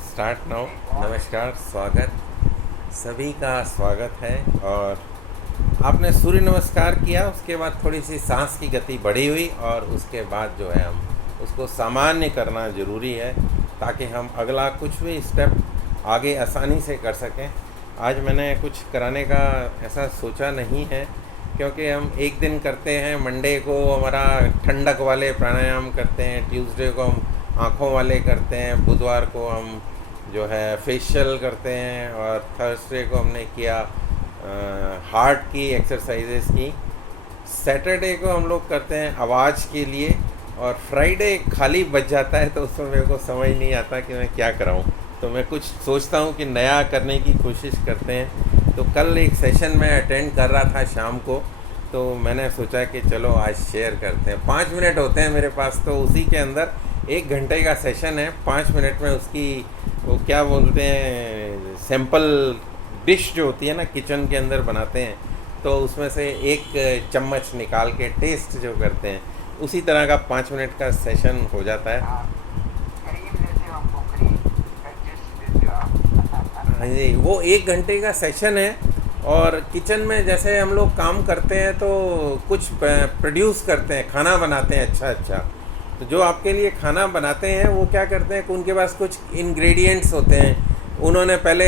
Start now. नमस्कार, स्वागत, सभी का स्वागत है। और आपने सूर्य नमस्कार किया, उसके बाद थोड़ी सी सांस की गति बढ़ी हुई और उसके बाद जो है हम उसको सामान्य करना ज़रूरी है ताकि हम अगला कुछ भी स्टेप आगे आसानी से कर सकें। आज मैंने कुछ कराने का ऐसा सोचा नहीं है क्योंकि हम एक दिन करते हैं, मंडे को हमारा ठंडक वाले प्राणायाम करते हैं, ट्यूसडे को हम आँखों वाले करते हैं, बुधवार को हम जो है फेशियल करते हैं और थर्सडे को हमने किया हार्ट की एक्सरसाइजेस की। सैटरडे को हम लोग करते हैं आवाज़ के लिए और फ्राइडे खाली बच जाता है तो उसमें मेरे को समझ नहीं आता कि मैं क्या कराऊं। तो मैं कुछ सोचता हूं कि नया करने की कोशिश करते हैं। तो कल एक सेशन मैं अटेंड कर रहा था शाम को, तो मैंने सोचा कि चलो आज शेयर करते हैं। 5 मिनट होते हैं मेरे पास, तो उसी के अंदर 1 घंटे का सेशन है। 5 मिनट में उसकी वो क्या बोलते हैं, सैंपल डिश जो होती है ना किचन के अंदर बनाते हैं, तो उसमें से 1 चम्मच निकाल के टेस्ट जो करते हैं, उसी तरह का 5 मिनट का सेशन हो जाता है। हाँ जी, वो 1 घंटे का सेशन है। और किचन में जैसे हम लोग काम करते हैं तो कुछ प्रोड्यूस करते हैं, खाना बनाते हैं अच्छा अच्छा। तो जो आपके लिए खाना बनाते हैं वो क्या करते हैं कि उनके पास कुछ इंग्रेडिएंट्स होते हैं। उन्होंने पहले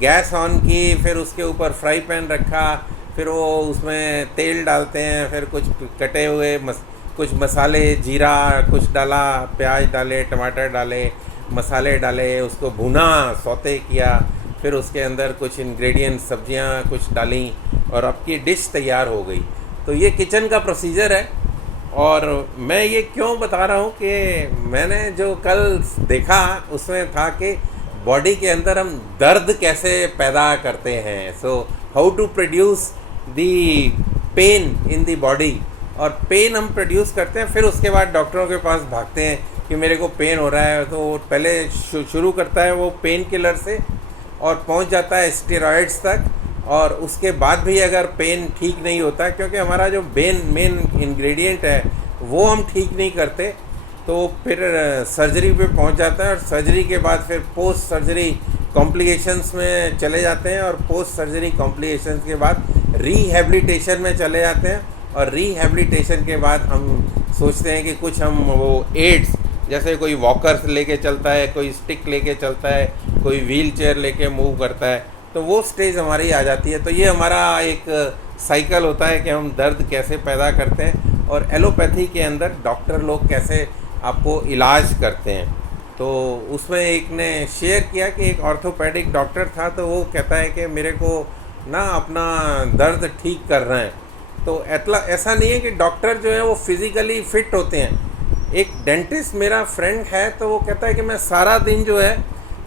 गैस ऑन की, फिर उसके ऊपर फ्राई पैन रखा, फिर वो उसमें तेल डालते हैं, फिर कुछ कटे हुए कुछ मसाले, जीरा कुछ डाला, प्याज डाले, टमाटर डाले, मसाले डाले, उसको भुना, सौते किया, फिर उसके अंदर कुछ इंग्रेडिएंट सब्जियां कुछ डाली और आपकी डिश तैयार हो गई। तो ये किचन का प्रोसीजर है। और मैं ये क्यों बता रहा हूँ कि मैंने जो कल देखा उसमें था कि बॉडी के अंदर हम दर्द कैसे पैदा करते हैं। So how to produce the pain in the body. और पेन हम प्रोड्यूस करते हैं, फिर उसके बाद डॉक्टरों के पास भागते हैं कि मेरे को पेन हो रहा है। तो वो पहले शुरू करता है वो पेन किलर से और पहुंच जाता है स्टेरॉइड्स तक। और उसके बाद भी अगर पेन ठीक नहीं होता, क्योंकि हमारा जो मेन इंग्रेडिएंट है वो हम ठीक नहीं करते, तो फिर सर्जरी पे पहुंच जाता है। और सर्जरी के बाद फिर पोस्ट सर्जरी कॉम्प्लिकेशंस में चले जाते हैं और पोस्ट सर्जरी कॉम्प्लिकेशंस के बाद रिहैबिलिटेशन में चले जाते हैं। और रिहैबिलिटेशन के बाद हम सोचते हैं कि कुछ हम वो एड्स, जैसे कोई वॉकर लेके चलता है, कोई स्टिक लेके चलता है, कोई व्हील चेयर लेके मूव करता है, तो वो स्टेज हमारी आ जाती है। तो ये हमारा एक साइकिल होता है कि हम दर्द कैसे पैदा करते हैं और एलोपैथी के अंदर डॉक्टर लोग कैसे आपको इलाज करते हैं। तो उसमें एक ने शेयर किया कि एक ऑर्थोपेडिक डॉक्टर था, तो वो कहता है कि मेरे को ना अपना दर्द ठीक कर रहे हैं। तो ऐसा नहीं है कि डॉक्टर जो है वो फिज़िकली फिट होते हैं। एक डेंटिस्ट मेरा फ्रेंड है, तो वो कहता है कि मैं सारा दिन जो है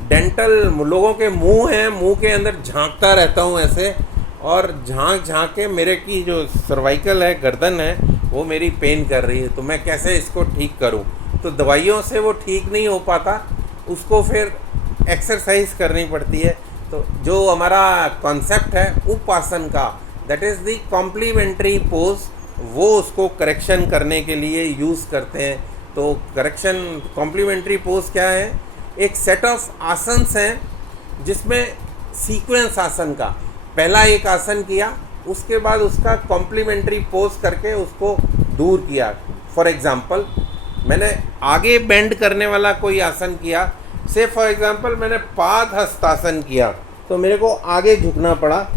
डेंटल लोगों के मुंह हैं, मुंह के अंदर झांकता रहता हूँ ऐसे, और झांक झांक के मेरे की जो सर्वाइकल है, गर्दन है, वो मेरी पेन कर रही है। तो मैं कैसे इसको ठीक करूँ। तो दवाइयों से वो ठीक नहीं हो पाता, उसको फिर एक्सरसाइज करनी पड़ती है। तो जो हमारा कॉन्सेप्ट है उपासन का, that is the complementary pose, वो उसको करेक्शन करने के लिए यूज़ करते हैं। तो करेक्शन कॉम्प्लीमेंट्री पोज क्या है, एक सेट ऑफ आसन्स हैं जिसमें सीक्वेंस आसन का पहला एक आसन किया, उसके बाद उसका कॉम्प्लीमेंट्री पोज करके उसको दूर किया। फॉर एग्ज़ाम्पल मैंने आगे बेंड करने वाला कोई आसन किया, से फॉर एग्ज़ाम्पल मैंने पाद हस्तासन किया, तो मेरे को आगे झुकना पड़ा।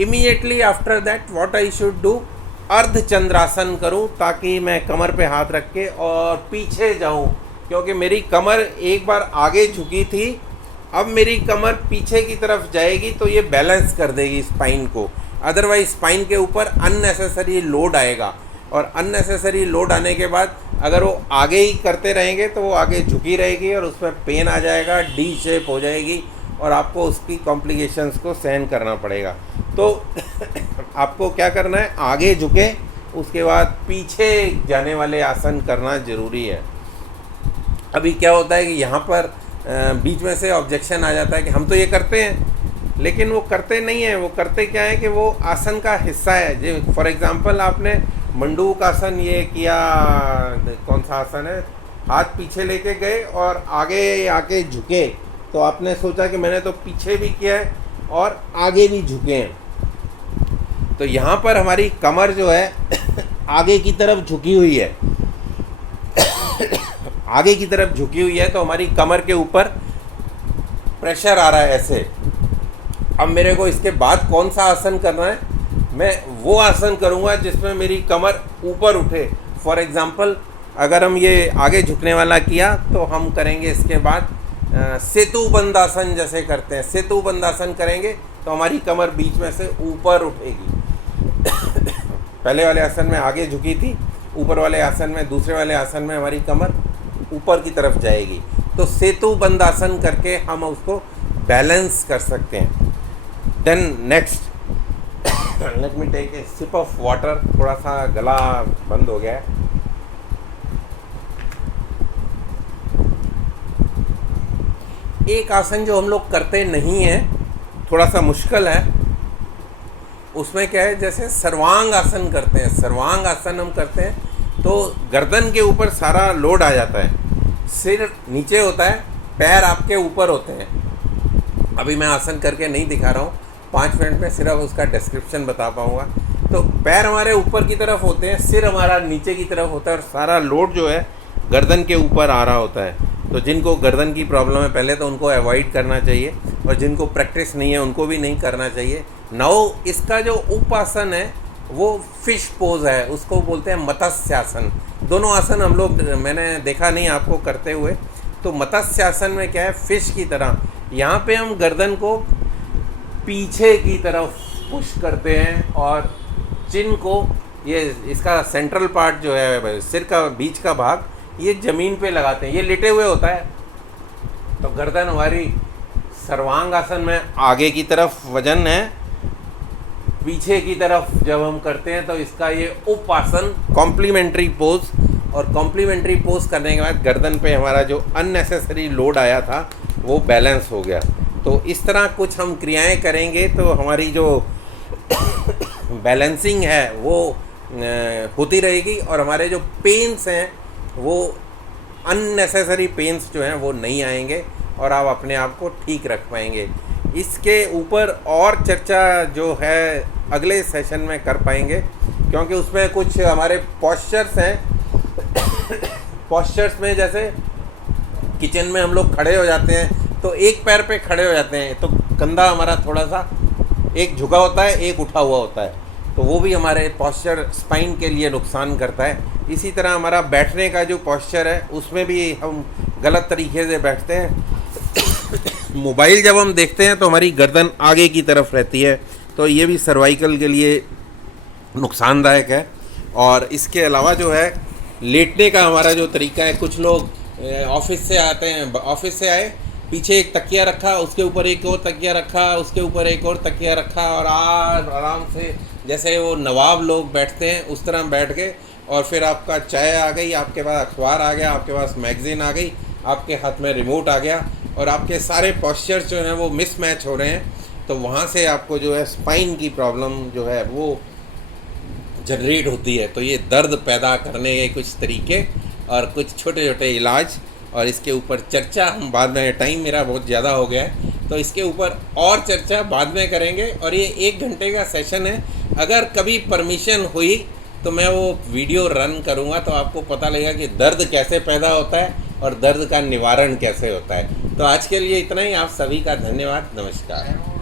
Immediately after that what I should do, अर्ध चंद्रासन करूं ताकि मैं कमर पे हाथ रख के और पीछे जाऊं, क्योंकि मेरी कमर एक बार आगे झुकी थी, अब मेरी कमर पीछे की तरफ जाएगी तो ये बैलेंस कर देगी स्पाइन को। अदरवाइज स्पाइन के ऊपर अननेसेसरी लोड आएगा, और अननेसेसरी लोड आने के बाद अगर वो आगे ही करते रहेंगे तो वो आगे झुकी रहेगी और उसमें पेन आ जाएगा, डी शेप हो जाएगी और आपको उसकी कॉम्प्लिकेशंस को सहन करना पड़ेगा। तो आपको क्या करना है, आगे झुके, उसके बाद पीछे जाने वाले आसन करना ज़रूरी है। अभी क्या होता है कि यहाँ पर बीच में से ऑब्जेक्शन आ जाता है कि हम तो ये करते हैं, लेकिन वो करते नहीं हैं। वो करते क्या है कि वो आसन का हिस्सा है। जो फॉर एग्ज़ाम्पल आपने मंडूक आसन ये किया, कौन सा आसन है, हाथ पीछे लेके गए और आगे आके झुके, तो आपने सोचा कि मैंने तो पीछे भी किया है और आगे भी झुके हैं। तो यहाँ पर हमारी कमर जो है आगे की तरफ झुकी हुई है, आगे की तरफ झुकी हुई है, तो हमारी कमर के ऊपर प्रेशर आ रहा है ऐसे। अब मेरे को इसके बाद कौन सा आसन करना है, मैं वो आसन करूँगा जिसमें मेरी कमर ऊपर उठे। फॉर एग्ज़ाम्पल अगर हम ये आगे झुकने वाला किया तो हम करेंगे इसके बाद सेतु बंदासन जैसे करते हैं। सेतु बंदासन करेंगे तो हमारी कमर बीच में से ऊपर उठेगी। पहले वाले आसन में आगे झुकी थी, ऊपर वाले आसन में, दूसरे वाले आसन में हमारी कमर ऊपर की तरफ जाएगी। तो सेतु बंदासन करके हम उसको बैलेंस कर सकते हैं। Then next let me take a sip of water. थोड़ा सा गला बंद हो गया है। एक आसन जो हम लोग करते नहीं हैं, थोड़ा सा मुश्किल है, उसमें क्या है, जैसे सर्वांग आसन करते हैं। सर्वांग आसन हम करते हैं तो गर्दन के ऊपर सारा लोड आ जाता है, सिर नीचे होता है, पैर आपके ऊपर होते हैं। अभी मैं आसन करके नहीं दिखा रहा हूँ, 5 मिनट में सिर्फ उसका डिस्क्रिप्शन बता पाऊँगा। तो पैर हमारे ऊपर की तरफ होते हैं, सिर हमारा नीचे की तरफ होता है और सारा लोड जो है गर्दन के ऊपर आ रहा होता है। तो जिनको गर्दन की प्रॉब्लम है पहले तो उनको अवॉइड करना चाहिए, और जिनको प्रैक्टिस नहीं है उनको भी नहीं करना चाहिए। नाउ इसका जो उपासन है वो फिश पोज है, उसको बोलते हैं मत्स्यासन। दोनों आसन हम लोग, मैंने देखा नहीं आपको करते हुए। तो मत्स्यासन में क्या है, फिश की तरह यहाँ पे हम गर्दन को पीछे की तरफ पुश करते हैं और चिन को, ये इसका सेंट्रल पार्ट जो है सिर का बीच का भाग, ये ज़मीन पे लगाते हैं। ये लेटे हुए होता है। तो गर्दन हमारी सर्वांग आसन में आगे की तरफ वजन है, पीछे की तरफ जब हम करते हैं तो इसका ये उपासन कॉम्प्लीमेंट्री पोज। और कॉम्प्लीमेंट्री पोज करने के बाद गर्दन पे हमारा जो अननेसेसरी लोड आया था वो बैलेंस हो गया। तो इस तरह कुछ हम क्रियाएं करेंगे तो हमारी जो बैलेंसिंग है वो होती रहेगी, और हमारे जो पेन्स हैं वो अननेसेसरी पेन्स जो हैं वो नहीं आएंगे, और आप अपने आप को ठीक रख पाएंगे। इसके ऊपर और चर्चा जो है अगले सेशन में कर पाएंगे, क्योंकि उसमें कुछ हमारे पॉस्चर्स हैं। पॉस्चर्स में जैसे किचन में हम लोग खड़े हो जाते हैं तो एक पैर पे खड़े हो जाते हैं, तो कंधा हमारा थोड़ा सा एक झुका होता है, एक उठा हुआ होता है, तो वो भी हमारे पॉस्चर स्पाइन के लिए नुकसान करता है। इसी तरह हमारा बैठने का जो पॉस्चर है उसमें भी हम गलत तरीके से बैठते हैं। मोबाइल जब हम देखते हैं तो हमारी गर्दन आगे की तरफ रहती है, तो ये भी सर्वाइकल के लिए नुकसानदायक है। और इसके अलावा जो है लेटने का हमारा जो तरीका है, कुछ लोग ऑफिस से आते हैं, ऑफिस से आए, पीछे एक तकिया रखा, उसके ऊपर एक और तकिया रखा, उसके ऊपर एक और तकिया रखा, और आराम से जैसे वो नवाब लोग बैठते हैं उस तरह बैठ गए, और फिर आपका चाय आ गई, आपके पास अखबार आ गया, आपके पास मैगज़ीन आ गई, आपके हाथ में रिमोट आ गया, और आपके सारे पॉस्चर्स जो हैं वो मिसमैच हो रहे हैं। तो वहाँ से आपको जो है स्पाइन की प्रॉब्लम जो है वो जनरेट होती है। तो ये दर्द पैदा करने के कुछ तरीके और कुछ छोटे छोटे इलाज, और इसके ऊपर चर्चा हम बाद में, टाइम मेरा बहुत ज़्यादा हो गया है तो इसके ऊपर और चर्चा बाद में करेंगे। और ये 1 घंटे का सेशन है, अगर कभी परमिशन हुई तो मैं वो वीडियो रन करूँगा तो आपको पता लगेगा कि दर्द कैसे पैदा होता है और दर्द का निवारण कैसे होता है। तो आज के लिए इतना ही। आप सभी का धन्यवाद। नमस्कार।